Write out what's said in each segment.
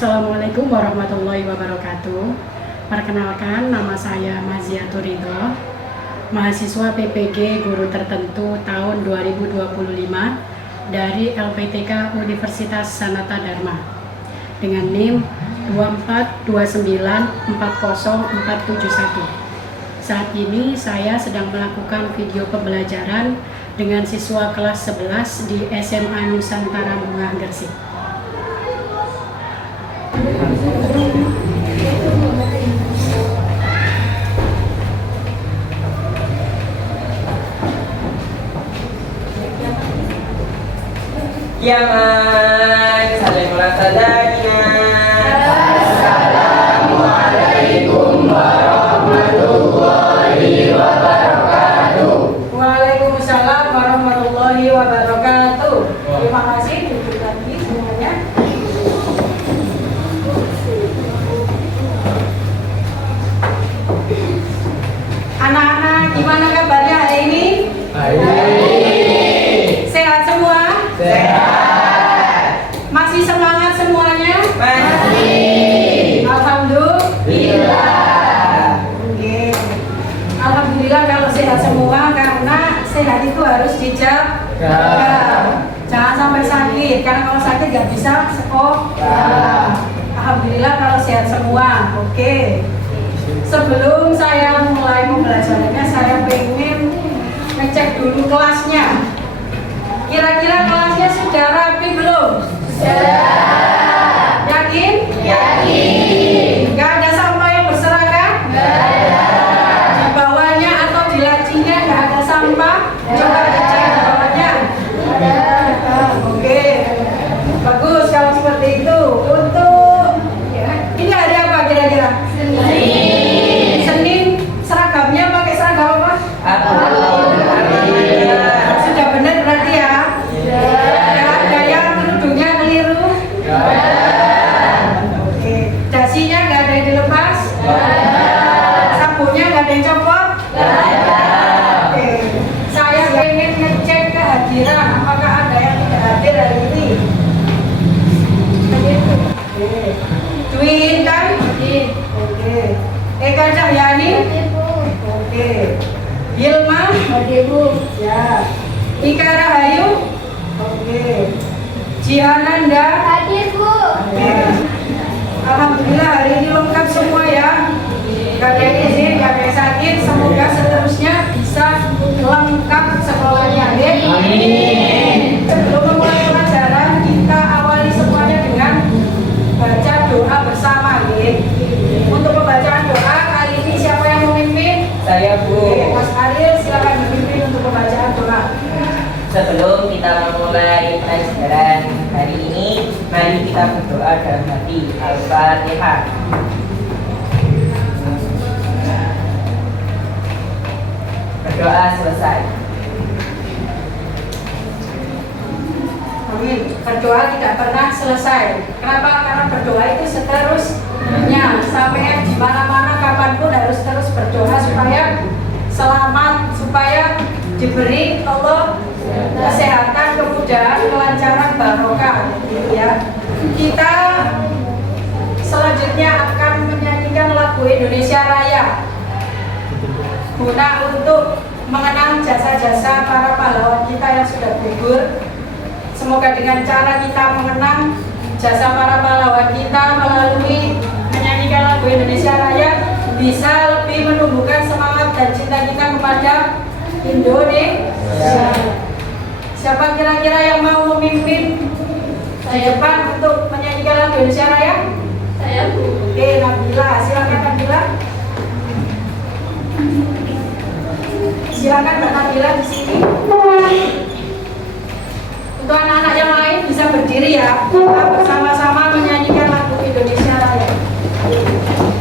Assalamualaikum warahmatullahi wabarakatuh. Perkenalkan, nama saya Maziatur Ridho, mahasiswa PPG Guru Tertentu tahun 2025 dari LPTK Universitas Sanata Dharma dengan NIM 242940471. Saat ini saya sedang melakukan video pembelajaran dengan siswa kelas 11 di SMA Nusantara Bunga Gresik. Kiamat, saling melaksanakannya. Assalamualaikum warahmatullahi wabarakatuh. Waalaikumsalam warahmatullahi wabarakatuh. Terima kasih, duduk lagi semuanya. Anak-anak, gimana kabarnya hari ini? Sehat semua? Sehat. Masih semangat semuanya? Masih. Alhamdulillah. Oke. Alhamdulillah kalau sehat semua, karena sehat itu harus dijaga. Jangan sampai sakit, karena kalau sakit nggak bisa sekolah. Alhamdulillah kalau sehat semua. Oke. Sebelum saya mulai pembelajarannya, saya pengen ngecek dulu kelasnya. Kira-kira kelasnya sudah rapi belum? Sudah. Yakin? Yakin. Gak ada sampah yang berserakan? Gak ada. Di bawahnya atau di lacinya gak ada sampah? Coba dicek di bawahnya. Ada. Oke. Bagus kalau seperti itu. Untuk ini hari apa kira-kira? Senin. Senin. Seragamnya pakai seragam apa? Sudah benar berarti ya? Gak ada yang kerudungnya keliru? Oke. Dasinya gak ada yang dilepas? Sabunnya gak ada yang copot? Oke. Saya ingin ngecek kehadiran, apakah ada yang tidak hadir hari ini? Oke. Dwi Intan? Oke. Eka Cahyani? Oke. Hilma? Ya. Ika Rahayu? Oke. Jihananda? Hadir, Bu. Oke. Alhamdulillah hari ini lengkap semua ya. Gak ada yang izin, gak ada yang sakit. Semoga seterusnya bisa lengkap sekolahnya. Amin. Sebelum memulai pelajaran, kita awali semuanya dengan baca doa bersama. Untuk pembacaan doa kali ini siapa yang memimpin? Saya, Bu. Oke, Mas Ariel silakan memimpin untuk pembacaan doa. Sebelum kita memulai pelajaran hari ini, mari kita berdoa dalam hati. Al-Fatihah. Berdoa selesai. Amin. Berdoa tidak pernah selesai. Kenapa? Karena berdoa itu seterusnya. Sampai di mana-mana kapanpun harus terus berdoa supaya selamat, supaya diberi Allah kesehatan, kemudahan, kelancaran, barokah. Gitu ya. Kita selanjutnya akan menyanyikan lagu Indonesia Raya guna untuk mengenang jasa-jasa para pahlawan kita yang sudah gugur. Semoga dengan cara kita mengenang jasa para pahlawan kita melalui menyanyikan lagu Indonesia Raya bisa lebih menumbuhkan semangat dan cinta kita kepada Indonesia. Siapa kira-kira yang mau memimpin di depan untuk menyanyikan lagu Indonesia Raya? Saya, Bu. Oke, Nabila, silakan Nabila. Silakan Mbak Nabila di sini. Untuk anak-anak yang lain bisa berdiri ya. Kita bersama-sama menyanyikan lagu Indonesia Raya. Indonesia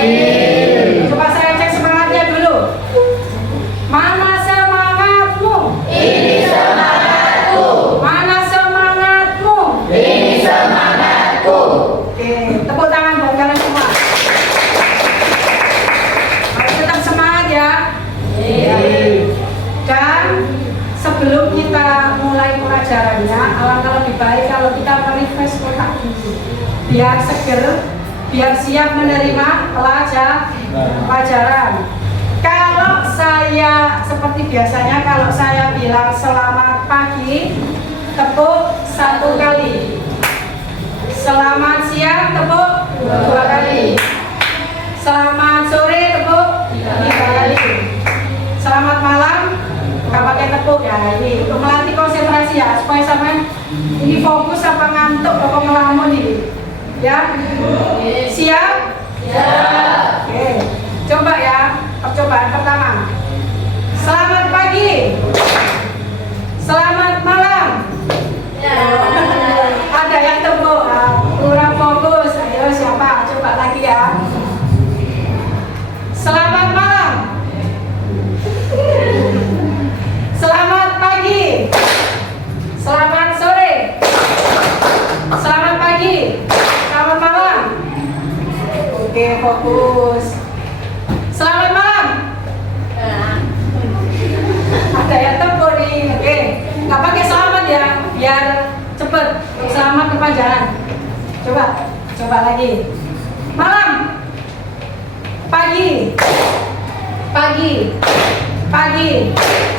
Coba saya cek semangatnya dulu. Mana semangatmu? Ini semangatku. Mana semangatmu? Ini semangatku. Oke, tepuk tangan buat kalian semua. Harus tetap semangat ya. Dan sebelum kita mulai pelajarannya, alangkah lebih baik kalau kita merefresh otak dulu, biar seger, biar siap menerima pelajaran. Kalau saya seperti biasanya, kalau saya bilang selamat pagi, tepuk 1 kali. Selamat siang, tepuk 2 kali. Selamat sore, tepuk 3 kali. Selamat malam, nggak pakai tepuk ya. Ini untuk melatih konsentrasi ya, supaya sampai ini fokus apa ngantuk apa ngelamun ini. Ya, siap? Ya. Oke, coba ya, percobaan pertama. Selamat pagi. Selamat malam. Ya. Ada yang tepuk, kurang fokus. Ayo siapa? Coba lagi ya. Selamat malam. Selamat pagi. Selamat sore. Selamat pagi. Selamat malam. Oke, fokus. Selamat malam. Ada yang tepuk nih. Oke, nggak pakai selamat ya, biar cepet. Selamat kepanjangan. Coba lagi. Malam. Pagi.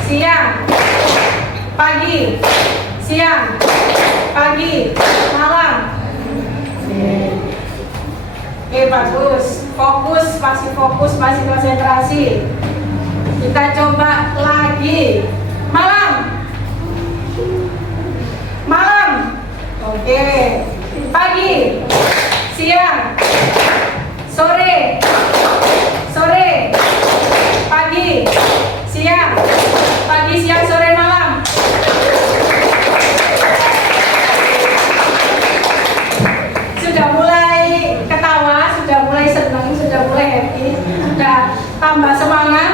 Siang. Pagi. Siang. Pagi. Malam. Oke, bagus. Fokus, masih konsentrasi. Kita coba lagi. Malam. Oke. Pagi. Siang. Sore. Pagi. Siang. Sore, malam. Sudah mulai ketawa, sudah mulai senang, sudah mulai happy, sudah tambah semangat.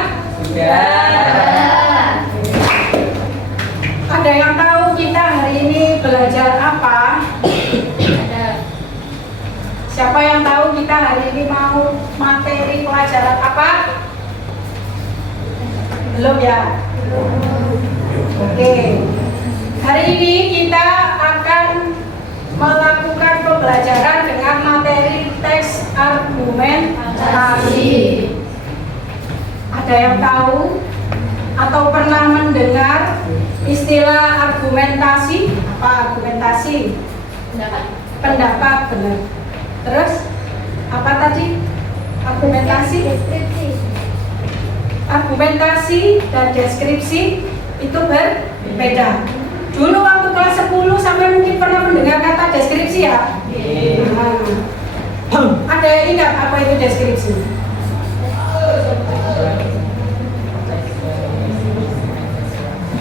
Ada yang tahu kita hari ini belajar apa? Siapa yang tahu kita hari ini mau materi pelajaran apa? Belum ya? Oke. Hari ini kita akan melakukan pembelajaran dengan materi teks argumentasi. Ada yang tahu atau pernah mendengar istilah argumentasi? Apa argumentasi? Pendapat, benar. Terus apa tadi? Argumentasi dan deskripsi itu berbeda. Dulu waktu kelas 10 sampai mungkin pernah mendengar kata deskripsi ya? Ada yang ingat apa itu deskripsi?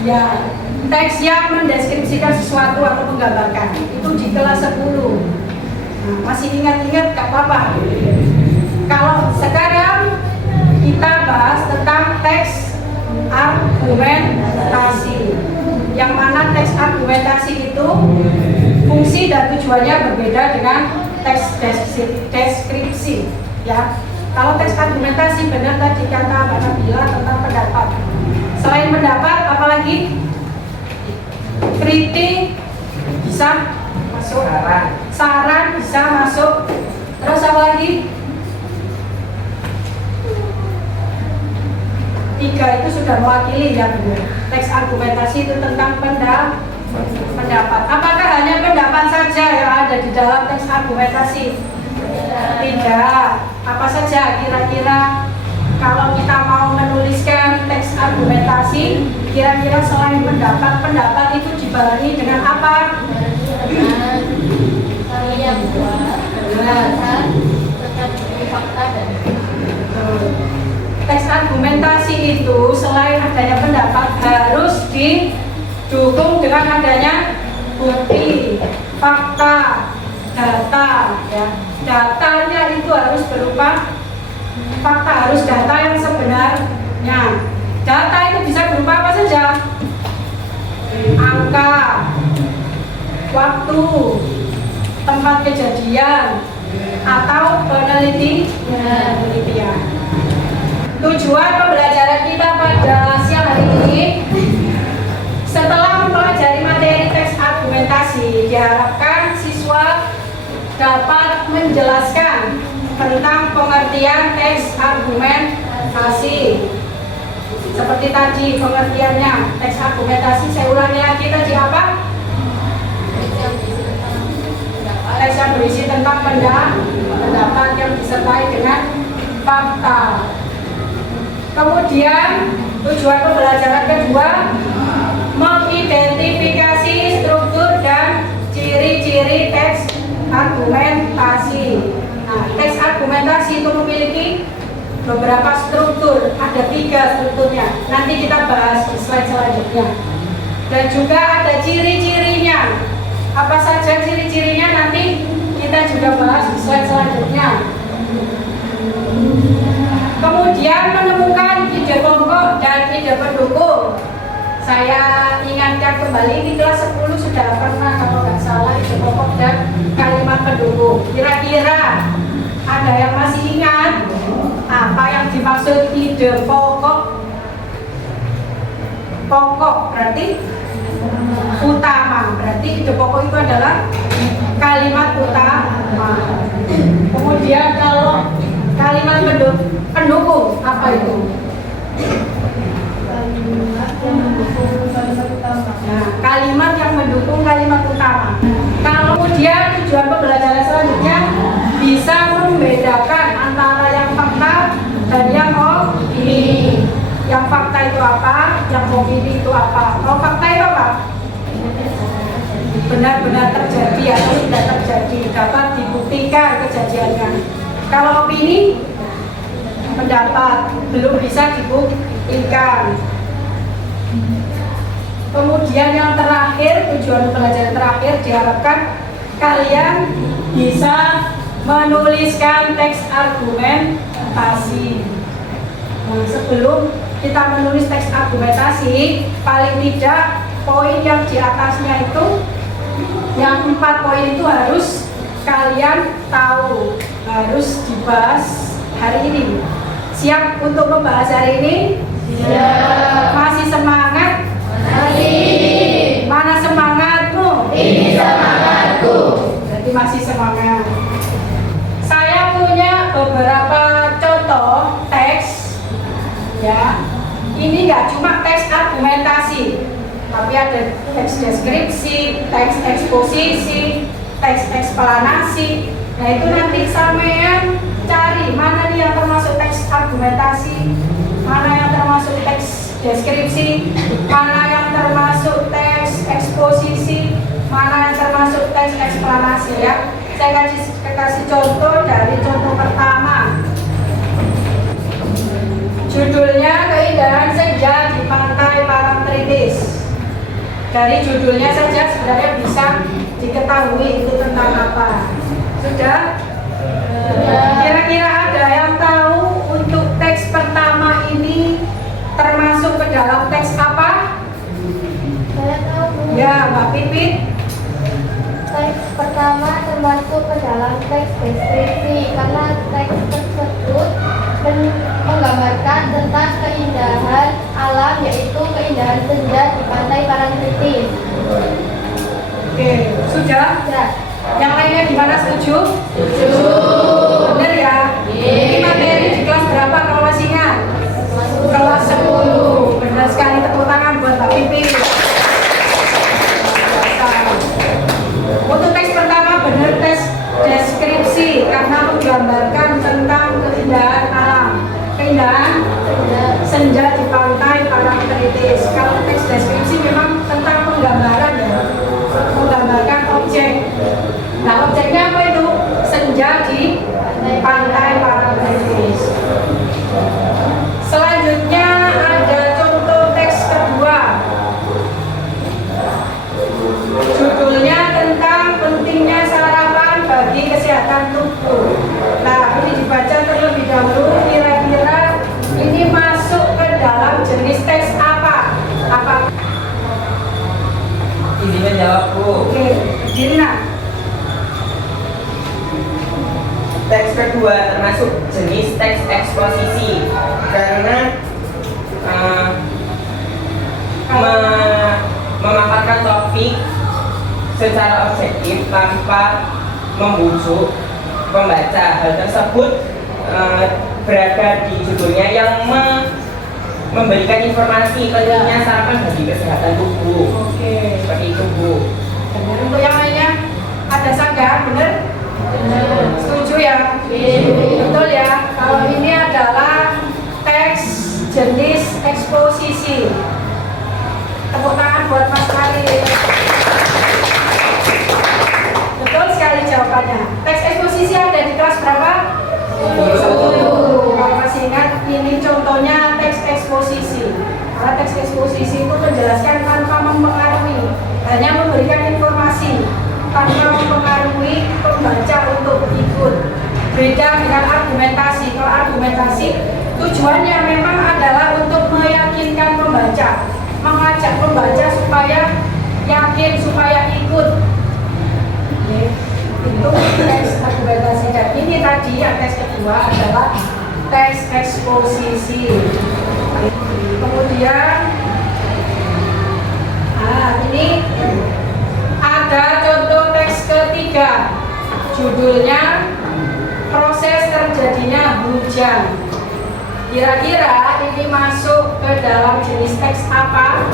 Ya, teks yang mendeskripsikan sesuatu atau menggambarkan. Itu di kelas 10. Masih ingat-ingat gak apa-apa. Kalau sekarang kita bahas tentang teks argumentasi, yang mana teks argumentasi itu fungsi dan tujuannya berbeda dengan teks deskripsi. Ya, kalau teks argumentasi benar tadi kata Mbak Nabila tentang pendapat. Selain pendapat, apalagi kritik bisa masuk, saran bisa masuk. Terus apa lagi? 3 itu sudah mewakili ya benar. Teks argumentasi itu tentang pendapat. Apakah hanya pendapat saja yang ada di dalam teks argumentasi? Tidak. Apa saja kira-kira kalau kita mau menuliskan teks argumentasi, kira-kira selain pendapat itu dibarengi dengan apa? Teks argumentasi itu selain adanya pendapat harus didukung dengan adanya bukti, fakta, data. Ya. Datanya itu harus berupa fakta, harus data yang sebenarnya. Data itu bisa berupa apa saja? Angka, waktu, tempat kejadian, atau penelitian. Tujuan pembelajaran kita pada siang hari ini, setelah mempelajari materi teks argumentasi, diharapkan siswa dapat menjelaskan tentang pengertian teks argumentasi. Seperti tadi pengertiannya, teks argumentasi, saya ulangi lagi tadi apa? Teks yang berisi tentang pendapat yang disertai dengan fakta. Kemudian tujuan pembelajaran kedua, mengidentifikasi struktur dan ciri-ciri teks argumentasi. Nah, teks argumentasi itu memiliki beberapa struktur, ada 3 strukturnya. Nanti kita bahas di slide selanjutnya. Dan juga ada ciri-cirinya. Apa saja ciri-cirinya nanti kita juga bahas di slide selanjutnya. Kemudian menemukan ide pokok dan ide pendukung. Saya ingatkan kembali di kelas 10 sudah pernah kalau nggak salah ide pokok dan kalimat pendukung. Kira-kira ada yang masih ingat apa yang dimaksud ide pokok? Pokok berarti utama, berarti ide pokok itu adalah kalimat utama. Kemudian kalau kalimat pendukung apa itu? Nah, kalimat yang mendukung kalimat utama. Kalau kemudian tujuan pembelajaran selanjutnya bisa membedakan antara yang fakta dan yang opini. Yang fakta itu apa? Yang opini itu apa? Kalau fakta itu apa? Benar-benar terjadi atau tidak terjadi, dapat dibuktikan kejadiannya. Kalau opini, pendapat, belum bisa dibuktikan. Kemudian yang terakhir, tujuan pembelajaran terakhir, diharapkan kalian bisa menuliskan teks argumentasi. Nah, sebelum kita menulis teks argumentasi, paling tidak poin yang di atasnya itu, yang 4 poin itu harus kalian tahu, harus dibahas hari ini. Siap untuk membahas hari ini? Siap. Masih semangat? Masih. Mana semangatmu? Ini semangatku. Berarti masih semangat. Saya punya beberapa contoh teks, ya. Ini nggak cuma teks argumentasi, tapi ada teks deskripsi, teks eksposisi, teks eksplanasi. Nah, itu nanti sampean cari mana nih yang termasuk teks argumentasi, mana yang termasuk teks deskripsi, mana yang termasuk teks eksposisi, mana yang termasuk teks eksplanasi, ya. Saya kasih contoh dari contoh pertama. Judulnya Keindahan Senja di Pantai Parangtritis. Dari judulnya saja sebenarnya bisa diketahui itu tentang apa. Sudah? Kira-kira ada yang tahu untuk teks pertama ini termasuk ke dalam teks apa? Saya tahu, Bu. Ya, Mbak Pipit. Teks pertama termasuk ke dalam teks deskripsi karena teks tersebut menggambarkan tentang keindahan alam, yaitu keindahan senja di Pantai Parangtritis. Oke, sudah? Ya. Yang lainnya gimana, setuju? Setuju. Benar ya? Ini materi di kelas berapa kalau masih ingat? Kelas 10. Benar sekali, tepuk tangan buat Mbak Pipi. Untuk teks pertama benar teks deskripsi karena menggambarkan tentang keindahan alam. Keindahan senja di Pantai Parangtritis. Kalau teks deskripsi memang tentang penggambaran, ya. Menggambarkan objek. Nah, objeknya apa itu? Senja di Pantai Parangtritis. Selanjutnya ada contoh teks kedua. menjawab, Bu. Oke, berdiri nak. Teks kedua termasuk jenis teks eksposisi karena memaparkan topik secara objektif tanpa membujuk pembaca. Hal tersebut berada di judulnya yang memberikan informasi pentingnya sarapan bagi kesehatan tubuh. Oke. Seperti itu, Bu. Dan untuk yang lainnya ada sanggahan, bener? Setuju ya? Betul ya. Kalau ini adalah teks jenis eksposisi. Tepuk tangan buat Mas Khalid. Betul sekali jawabannya. Teks eksposisi ada di kelas berapa? 10. Kalau masih ingat, ini contohnya teks eksposisi. Karena teks eksposisi itu menjelaskan tanpa mempengaruhi, hanya memberikan informasi tanpa mempengaruhi pembaca untuk ikut. Beda dengan argumentasi. Kalau argumentasi tujuannya memang adalah untuk meyakinkan pembaca, mengajak pembaca supaya yakin, supaya ikut. Itu teks argumentasi. Dan ini tadi yang teks kedua adalah teks eksposisi. Kemudian ini ada contoh teks ketiga, judulnya proses terjadinya hujan. Kira-kira ini masuk ke dalam jenis teks apa?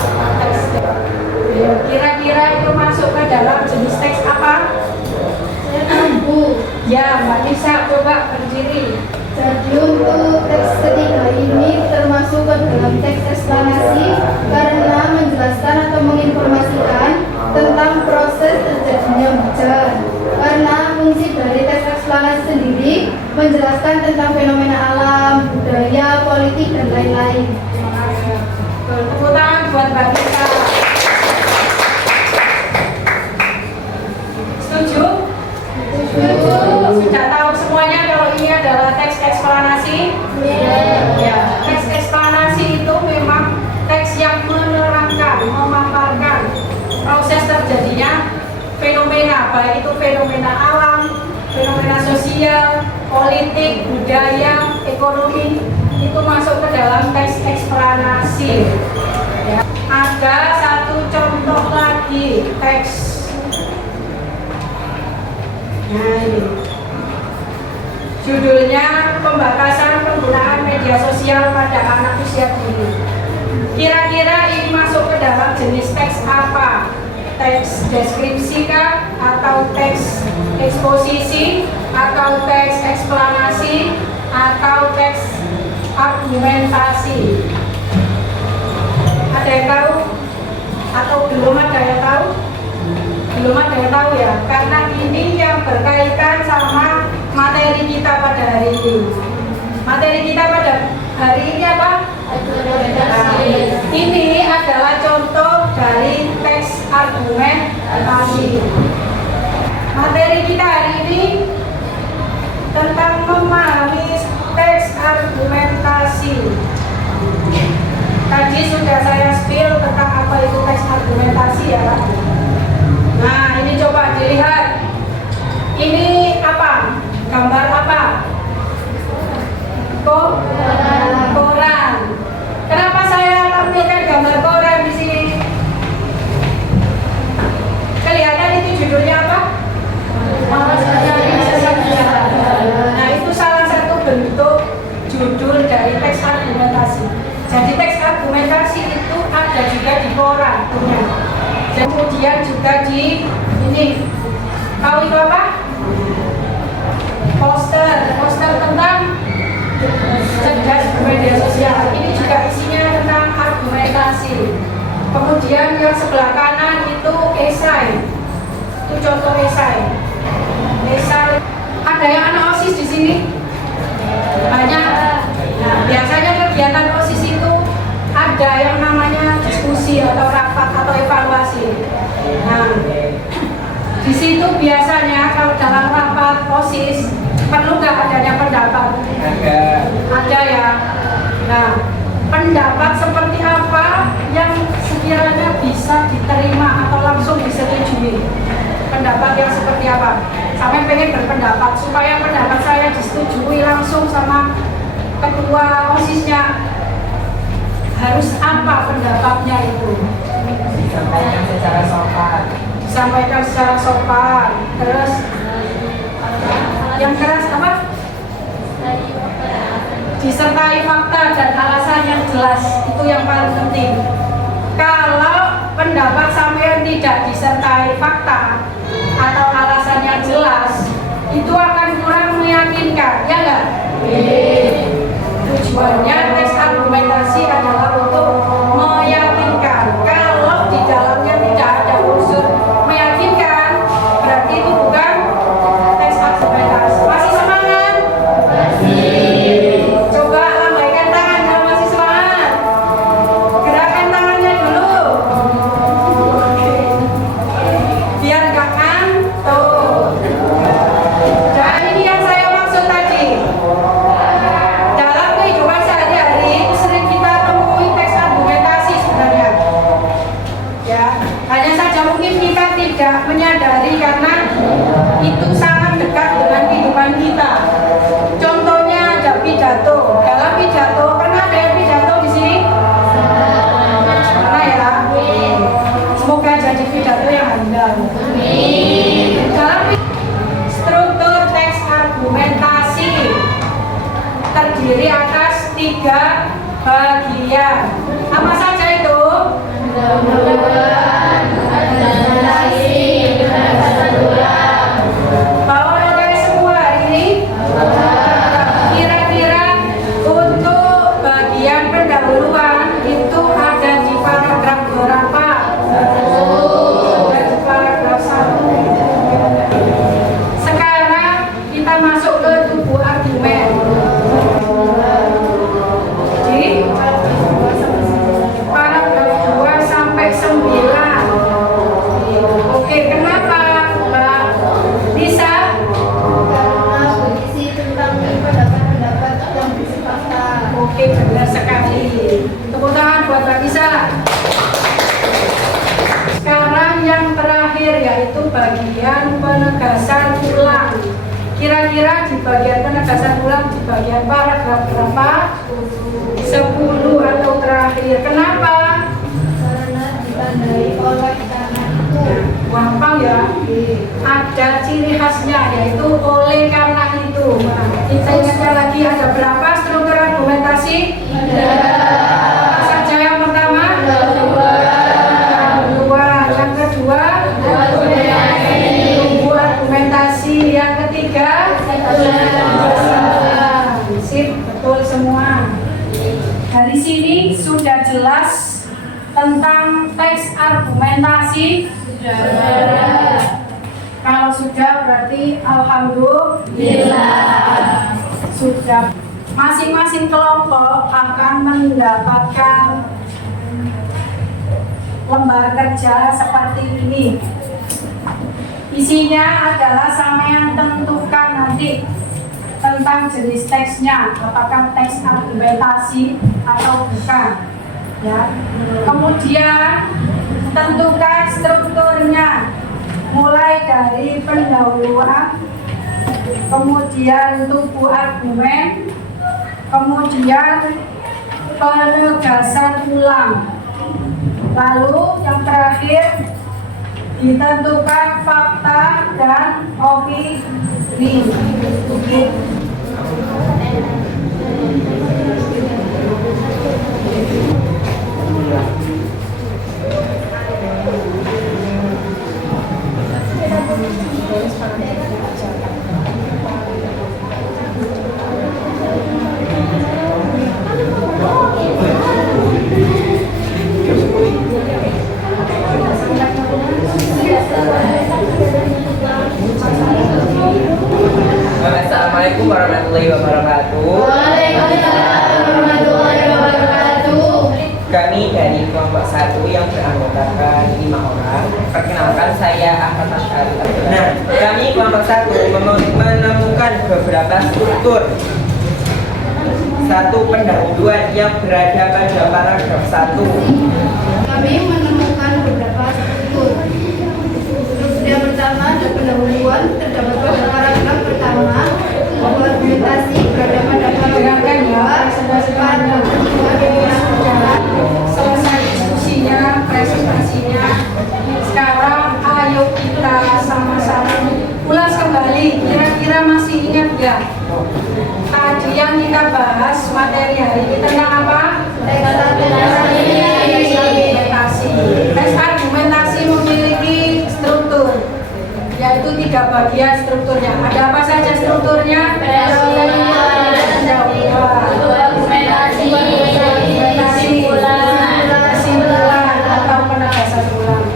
Kira-kira itu masuk ke dalam jenis teks apa? Ya, Mbak Nisa, coba berdiri. Jadi untuk teks ketiga ini termasuk ke dalam teks eksplanasi karena menjelaskan atau menginformasikan tentang proses terjadinya hujan. Karena fungsi dari teks eksplanasi sendiri menjelaskan tentang fenomena alam, budaya, politik, dan lain-lain. Tepuk tangan buat Mbak Nisa. Setuju? Sudah tahu semuanya kalau ini adalah teks eksplanasi? Ya, teks eksplanasi itu memang teks yang menerangkan, memaparkan proses terjadinya fenomena, baik itu fenomena alam, fenomena sosial, politik, budaya, ekonomi, itu masuk ke dalam teks eksplanasi. Ya. Ada satu contoh lagi teks. Nah, ini judulnya pembatasan penggunaan media sosial pada anak usia dini. Kira-kira ini masuk ke dalam jenis teks apa? Teks deskripsi kah? Atau teks eksposisi? Atau teks eksplanasi? Atau teks argumentasi? Ada yang tahu? Atau belum ada yang tahu? Belum ada yang tahu ya, karena ini yang berkaitan sama materi kita pada hari ini. Materi kita pada hari ini apa? Ini adalah contoh dari teks argumentasi. Materi kita hari ini tentang memahami teks argumentasi. Tadi sudah saya spill tentang apa itu teks argumentasi ya Pak. Nah, ini coba dilihat. Ini apa? Gambar apa? Koran. Kenapa saya tampilkan gambar koran di sini? Kelihatan itu judulnya apa? Nah, itu salah satu bentuk judul dari teks argumentasi. Jadi teks argumentasi itu ada juga di koran punya. Kemudian juga di ini, tahu itu apa? Poster tentang cerdas bermedia sosial. Ini juga isinya tentang argumentasi. Kemudian yang sebelah kanan itu esai. Itu contoh esai. Esai. Ada yang anak OSIS di sini? Banyak. Nah, biasanya kegiatan OSIS itu ada yang namanya diskusi atau rapat atau evaluasi. Nah, di situ biasanya kalau dalam rapat OSIS perlu nggak adanya pendapat? Ada ya. Nah, pendapat seperti apa yang sekiranya kiranya bisa diterima atau langsung disetujui? Pendapat yang seperti apa? Sampai pengen berpendapat supaya pendapat saya disetujui langsung sama ketua OSIS-nya. Harus apa pendapatnya itu? Disampaikan secara sopan. Disampaikan secara sopan. Terus yang keras apa? Disertai fakta dan alasan yang jelas. Itu yang paling penting. Kalau pendapat sampean tidak disertai fakta atau alasan yang jelas, itu akan kurang meyakinkan, ya enggak? Tujuannya teks argumentasi adalah untuk meyakinkan. Kalau di dalamnya tidak ada unsur meyakinkan, berarti itu bukan teks argumentasi. Masih semangat? Coba lambaikan tangan kalau masih semangat. Gerakan tangannya dulu. Oke. Biar gak ngantuk. Dan ini yang saya maksud tadi. Dalam kehidupan sehari-hari itu sering kita temui teks argumentasi sebenarnya. Ya, hanya saja mungkin kita tidak menyadari karena itu sangat dekat dengan kehidupan kita. Contohnya ada pidato. Dalam pidato, pernah ada yang pidato di sini? Pernah ya? Semoga jadi pidato yang handal. Dalam struktur teks argumentasi terdiri atas 3 bagian. Apa saja itu? Bawa nilai semua hari ini. Kira-kira untuk bagian pendahuluan itu ada di paragraf berapa? Ada di paragraf 1. Sekarang kita masuk ke tubuh argumen. Jadi paragraf 2 sampai 9. Oke, kenapa Mbak Lisa? Karena berisi tentang pendapat-pendapat yang berisi fakta. Oke, benar sekali. Tepuk tangan buat Mbak Lisa. Sekarang yang terakhir yaitu bagian penegasan ulang. Kira-kira di bagian penegasan ulang di bagian paragraf berapa? 10 atau terakhir. Kenapa? Karena ditandai oleh karena itu. Gampang ya. Ada ciri khasnya yaitu oleh karena itu. Nah, kita ingatkan lagi ada berapa struktur argumentasi? Apa saja yang pertama? Yang kedua. Yang kedua? Tubuh argumentasi. Yang ketiga? Sip, betul semua. Dari sini sudah jelas tentang teks argumentasi. Kalau sudah berarti alhamdulillah. Sudah. Masing-masing kelompok akan mendapatkan lembar kerja seperti ini. Isinya adalah sampean tentukan nanti tentang jenis teksnya, apakah teks argumentasi atau bukan. Ya. Kemudian tentukan strukturnya, mulai dari pendahuluan, kemudian tubuh argumen, kemudian penegasan ulang. Lalu yang terakhir ditentukan fakta dan opini. Assalamualaikum warahmatullahi wabarakatuh. Waalaikumsalam warahmatullahi wabarakatuh. Kami dari kelompok 1 yang beranggotakan 5 orang. Perkenalkan, saya Ahmad Masyari. Nah, kami kelompok 1 menemukan beberapa struktur. 1. Pendahuluan yang berada pada paragraf 1. Kami menemukan terdapat pada paragraf pertama bahwa argumentasi beragama dapat Dengarkan ya, saudara-saudara. Sudah selesai diskusinya, presentasinya. Sekarang ayo kita sama-sama ulas kembali. Kira-kira masih ingat nggak? Tadi yang kita bahas materi hari ini tentang apa? Teks argumentasi. Teks argumentasi memiliki struktur, yaitu 3 bagian strukturnya. Ada apa saja strukturnya? Kesimpulan atau penegasan ulang.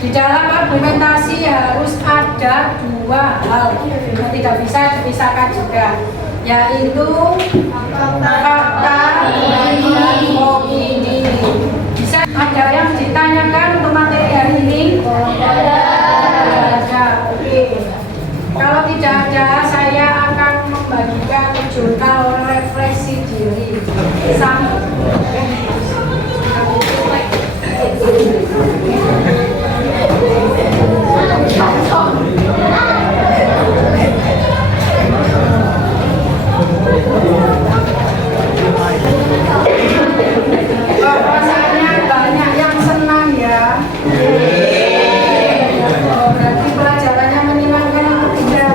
Di dalam argumentasi harus ada 2 hal yang tidak bisa dipisahkan juga, yaitu fakta dan opini. Bisa ada yang ditanyakan untuk materi hari ini? Ada. Oke. Kalau tidak ada, saya akan membagikan jurnal refleksi diri. Rasanya banyak yang senang ya. Oh, berarti pelajarannya menyenangkan atau tidak?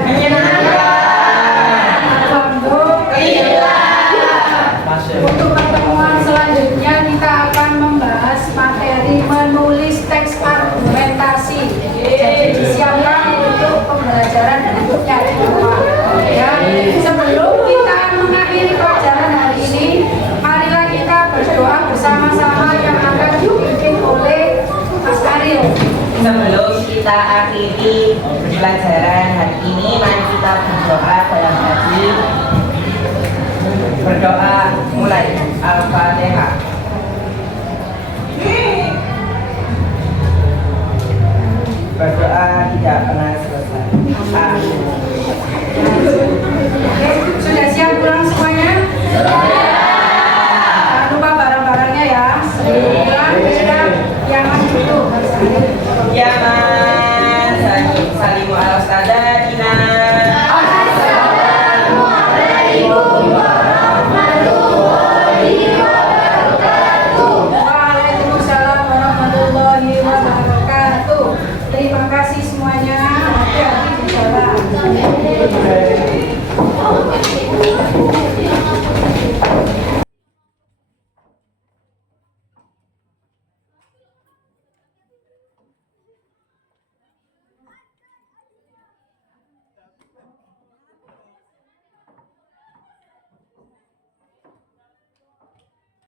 Untuk pertemuan selanjutnya kita akan membahas materi menulis teks argumentasi. Jadi disiapkan untuk pembelajaran berikutnya di rumah. Ya, sebelum kita mengakhiri pelajaran hari ini, marilah kita berdoa bersama-sama yang akan dipimpin oleh Mas Ariel. Sebelum kita akhiri pelajaran hari ini, mari kita berdoa dalam hati. Berdoa mulai Al-Fatihah. Berdoa tidak pernah selesai. Amin. Oke, sudah siap pulang semuanya? Jangan lupa barang-barangnya ya. Pulang kita yang itu. Ya man, salimu ala ustadzina. Waalaikumsalam warahmatullahi wabarakatuh. Terima kasih semuanya. Hati-hati di jalan.